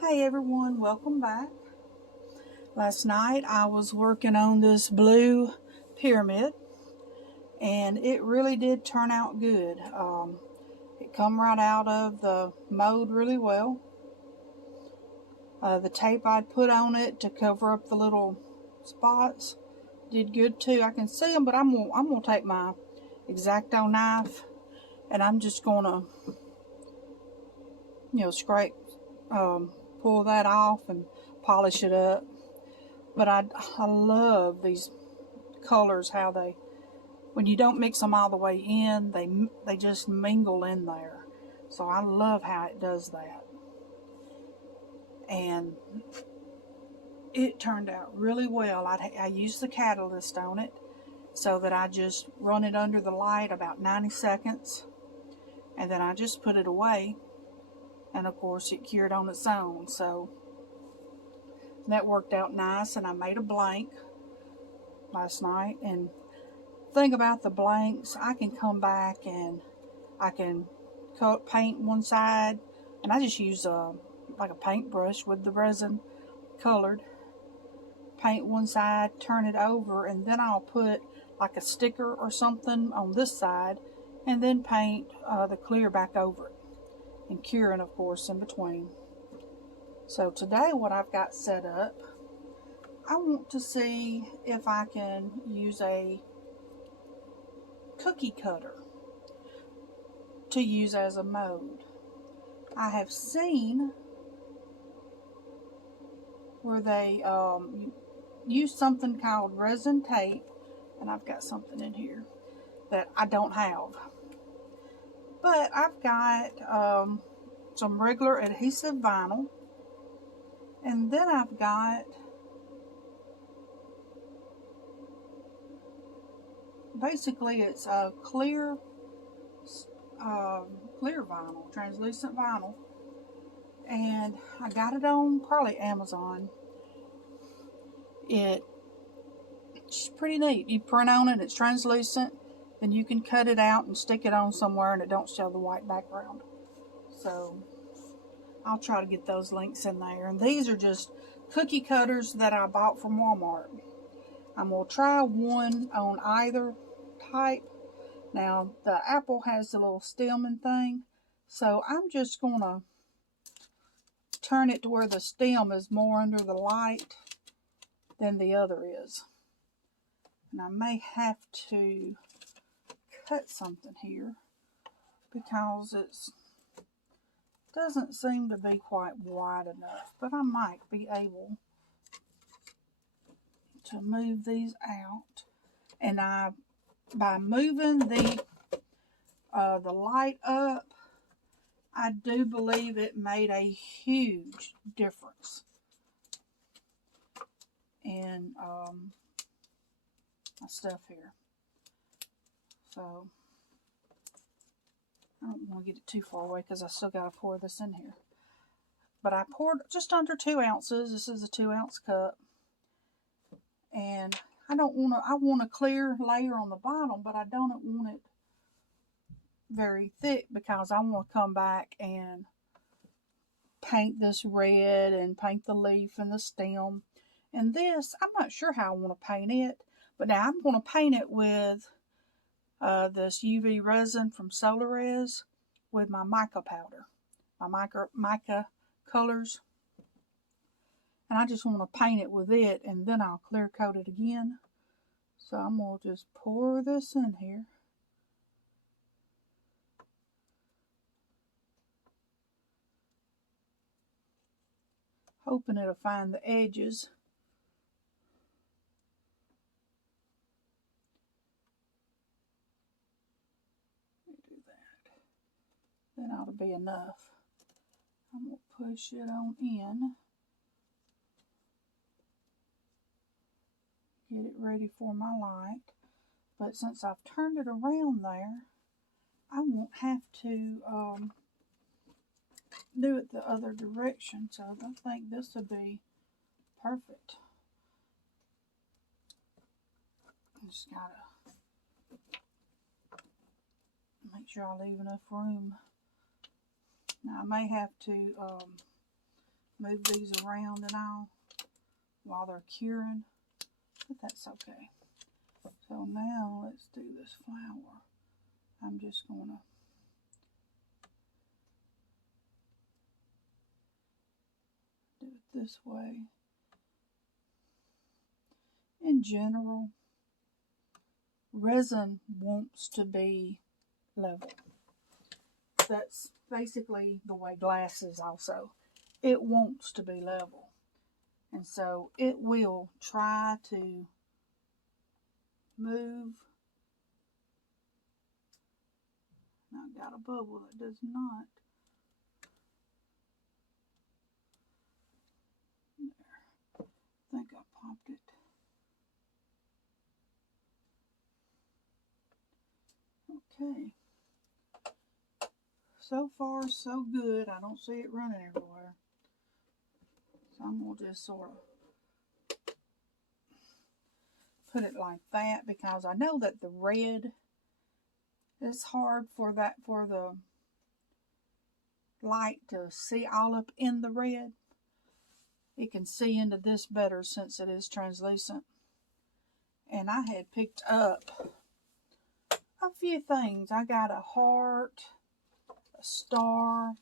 Hey everyone, welcome back. Last night I was working on this blue pyramid and it really did turn out good. It come right out of the mold really well. The tape I'd put on it to cover up the little spots did good too. I can see them, but I'm gonna take my X-Acto knife and I'm just gonna scrape, pull that off and polish it up. But I love these colors, how they, when you don't mix them all the way in, they just mingle in there. So I love how it does that. And it turned out really well. I used the catalyst on it so that I just run it under the light about 90 seconds and then I just put it away, and of course it cured on its own. So that worked out nice, and I made a blank last night. And thing about the blanks, I can come back and I can paint one side, and I just use like a paintbrush with the resin colored. Paint one side, turn it over, and then I'll put like a sticker or something on this side, and then paint the clear back over it, and curing, of course, in between. So today, what I've got set up, I want to see if I can use a cookie cutter to use as a mold. I have seen where they use something called resin tape, and I've got something in here that I don't have. But I've got some regular adhesive vinyl, and then I've got basically it's a clear vinyl, translucent vinyl, and I got it on probably Amazon. It's pretty neat. You print on it, it's translucent, then you can cut it out and stick it on somewhere and it don't show the white background. So I'll try to get those links in there. And these are just cookie cutters that I bought from Walmart. I'm going to try one on either type. Now the apple has the little stem and thing, so I'm just going to turn it to where the stem is more under the light than the other is. And I may have to cut something here because it doesn't seem to be quite wide enough, but I might be able to move these out. And by moving the light up, I do believe it made a huge difference in my stuff here. So I don't want to get it too far away because I still got to pour this in here. But I poured just under 2 ounces. This is a 2-ounce cup. And I want a clear layer on the bottom, but I don't want it very thick because I want to come back and paint this red and paint the leaf and the stem. And this, I'm not sure how I want to paint it, but now I'm going to paint it with this UV resin from Solar with my mica powder, my mica colors. And I just want to paint it with it, and then I'll clear coat it again. So I'm going to just pour this in here. Hoping it'll find the edges. Do that. That ought to be enough. I'm going to push it on in. Get it ready for my light. But since I've turned it around there, I won't have to do it the other direction. So I think this would be perfect. Just gotta make sure I leave enough room. Now I may have to move these around and all while they're curing, but that's okay. So now let's do this flower. I'm just going to do it this way. In general, resin wants to be level. That's basically the way glass is also. It wants to be level. And so it will try to move. I've got a bubble that does not. There. I think I popped it. Okay. So far, so good. I don't see it running everywhere. So I'm going to just sort of put it like that because I know that the red is hard for the light to see all up in the red. It can see into this better since it is translucent. And I had picked up a few things. I got a heart, a star,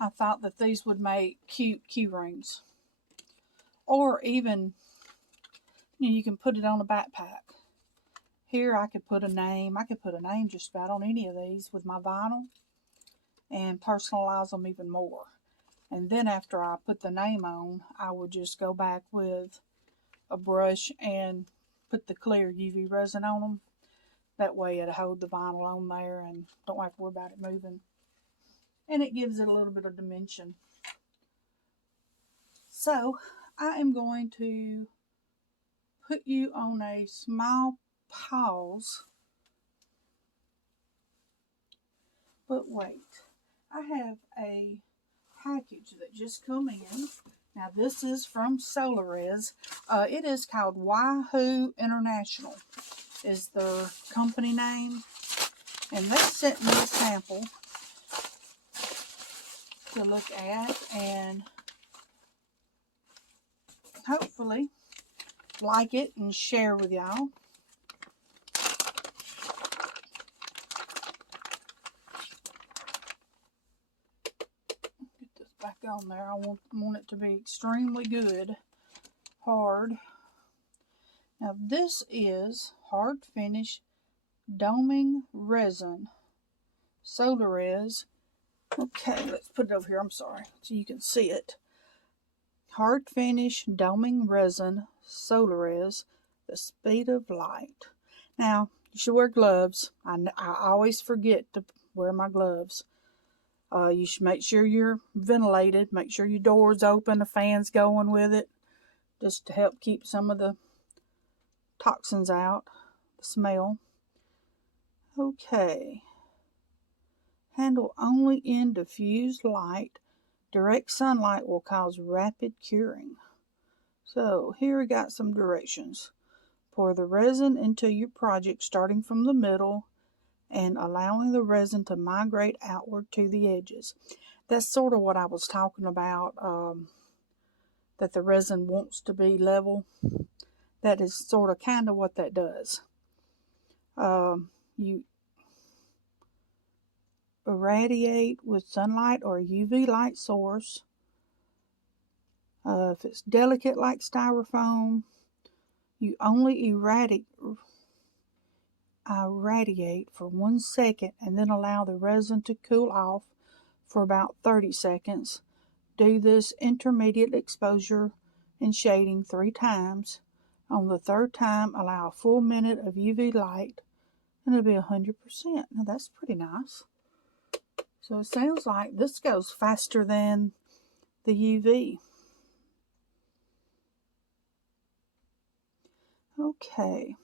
I thought that these would make cute key rings. Or even, you can put it on a backpack. Here I could put a name. I could put a name just about on any of these with my vinyl and personalize them even more. And then after I put the name on, I would just go back with a brush and put the clear UV resin on them. That way it'll hold the vinyl on there and don't have to worry about it moving. And it gives it a little bit of dimension. So I am going to put you on a small pause. But wait, I have a package that just come in. Now this is from Solar. It is called Wahoo International is their company name. And they sent me a sample to look at and hopefully like it and share with y'all. Get this back on there. I want it to be extremely good, hard. Now this is hard finish doming resin. Solar. Okay, let's put it over here. I'm sorry, so you can see it. Hard finish doming resin. Solar. The speed of light. Now you should wear gloves. I always forget to wear my gloves. You should make sure you're ventilated. Make sure your door's open. The fan's going with it, just to help keep some of the toxins out. The smell. Okay. Handle only in diffused light. Direct sunlight will cause rapid curing. So here we got some directions. Pour the resin into your project starting from the middle and allowing the resin to migrate outward to the edges. That's sort of what I was talking about, that the resin wants to be level. That is sort of kind of what that does. You irradiate with sunlight or UV light source. If it's delicate like styrofoam, you only irradiate for 1 second and then allow the resin to cool off for about 30 seconds. Do this intermediate exposure and shading 3 times. On the 3rd time, allow a full minute of UV light and it'll be 100%. Now that's pretty nice. So it sounds like this goes faster than the UV. Okay.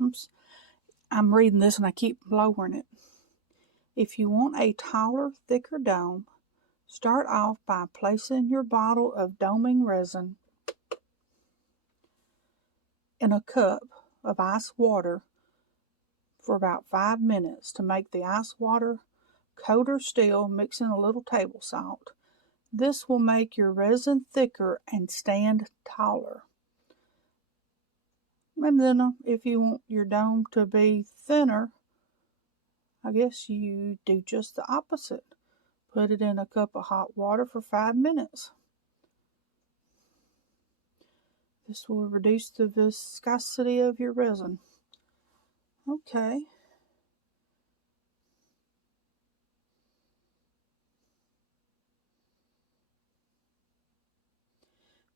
Oops. I'm reading this and I keep lowering it. If you want a taller, thicker dome, start off by placing your bottle of doming resin in a cup of ice water for about 5 minutes to make the ice water colder still. Mix in a little table salt. This will make your resin thicker and stand taller. And then if you want your dome to be thinner, I guess you do just the opposite. Put it in a cup of hot water for 5 minutes. This will reduce the viscosity of your resin. Okay.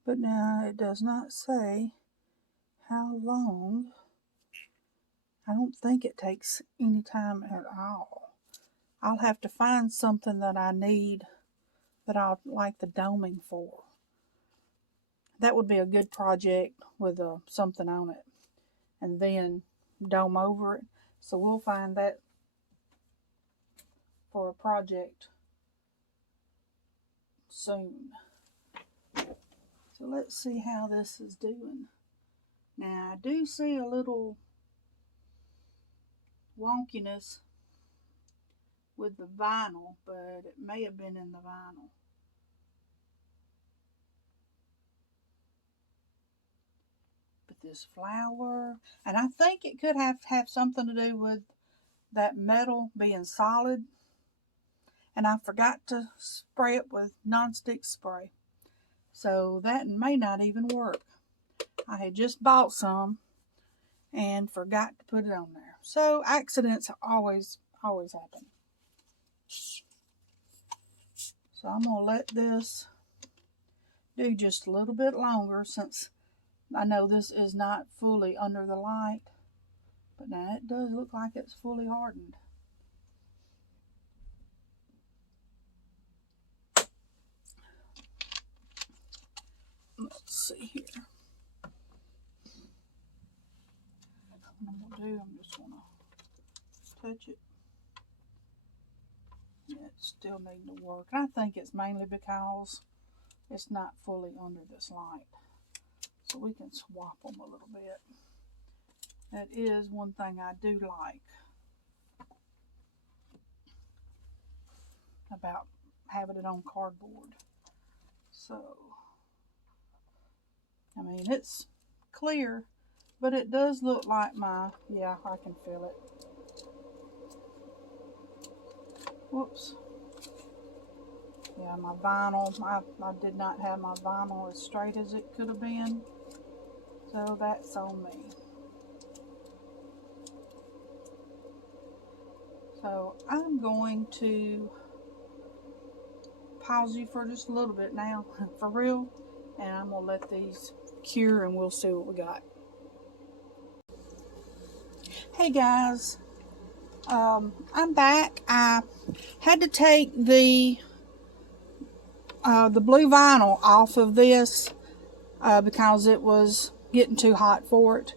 But now it does not say how long. I don't think it takes any time at all. I'll have to find something that I need that I'll like the doming for. That would be a good project with something on it. And then dome over it. So we'll find that for a project soon. So let's see how this is doing. Now I do see a little wonkiness with the vinyl, but it may have been in the vinyl. But this flower, and I think it could have something to do with that metal being solid. And I forgot to spray it with nonstick spray. So that may not even work. I had just bought some and forgot to put it on there. So accidents always happen. So I'm going to let this do just a little bit longer, since I know this is not fully under the light. But now it does look like it's fully hardened. Let's see here. What I'm going to do, I'm just going to touch it. Yeah, it's still needing to work. I think it's mainly because it's not fully under this light. So we can swap them a little bit. That is one thing I do like about having it on cardboard. So, I mean, it's clear, but it does look like yeah, I can feel it. Whoops. Yeah, my vinyl, I did not have my vinyl as straight as it could have been. So that's on me. So I'm going to pause you for just a little bit now, for real. And I'm going to let these cure and we'll see what we got. Hey guys, I'm back. I had to take the blue vinyl off of this because it was getting too hot for it,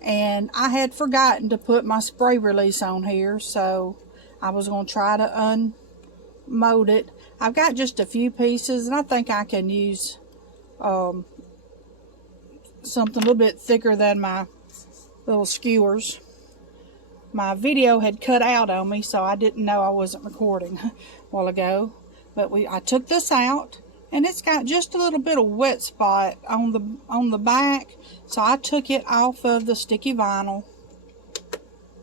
and I had forgotten to put my spray release on here, so I was going to try to unmold it. I've got just a few pieces, and I think I can use something a little bit thicker than my little skewers. My video had cut out on me, so I didn't know I wasn't recording a while ago. But I took this out, and it's got just a little bit of wet spot on the back. So I took it off of the sticky vinyl.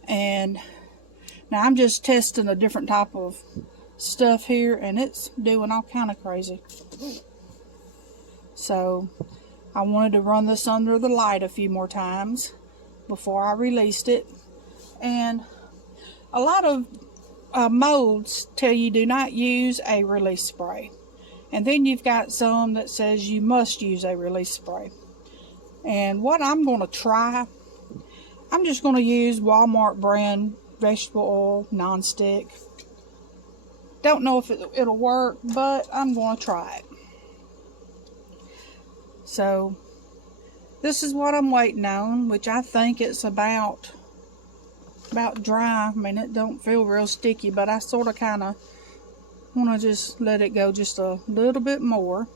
And now I'm just testing a different type of stuff here, and it's doing all kind of crazy. So I wanted to run this under the light a few more times before I released it. And a lot of molds tell you do not use a release spray, and then you've got some that says you must use a release spray. And what I'm going to try, I'm just going to use Walmart brand vegetable oil non-stick. Don't know if it'll work, but I'm going to try it. So this is what I'm waiting on, which I think it's about dry. I mean, it don't feel real sticky, but I sort of kind of want to just let it go just a little bit more,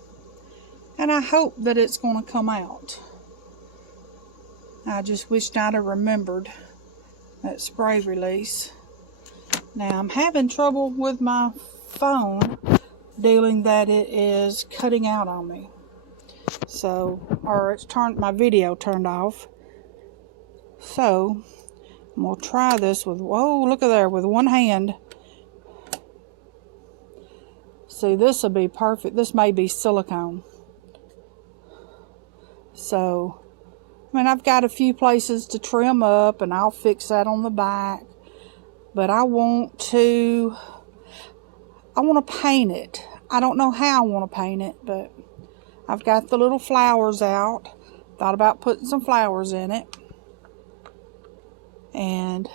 and I hope that it's going to come out. I just wished I'd have remembered that spray release. Now I'm having trouble with my phone, dealing that it is cutting out on me. So, or it's turned, my video turned off. So I'm gonna try this with, whoa, look at there, with one hand. See, this will be perfect. This may be silicone. So, I mean, I've got a few places to trim up, and I'll fix that on the back. But I want to paint it. I don't know how I want to paint it, but I've got the little flowers out. Thought about putting some flowers in it. And,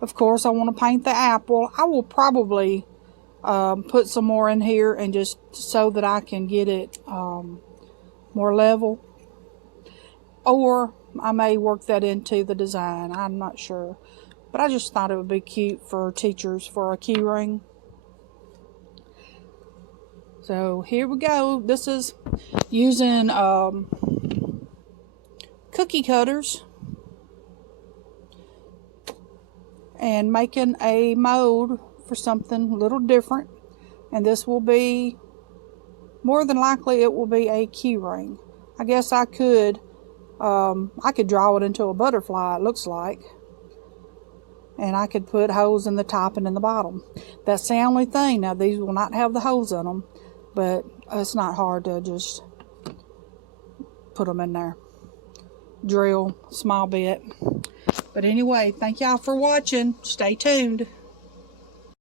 of course, I want to paint the apple. I will probably put some more in here, and just so that I can get it more level. Or I may work that into the design. I'm not sure. But I just thought it would be cute for teachers for a key ring. So here we go. This is using cookie cutters and making a mold for something a little different. And this will be, more than likely, it will be a key ring. I guess I could draw it into a butterfly, it looks like. And I could put holes in the top and in the bottom. That's the only thing. Now, these will not have the holes in them, but it's not hard to just put them in there. Drill a small bit. But anyway, thank y'all for watching. Stay tuned.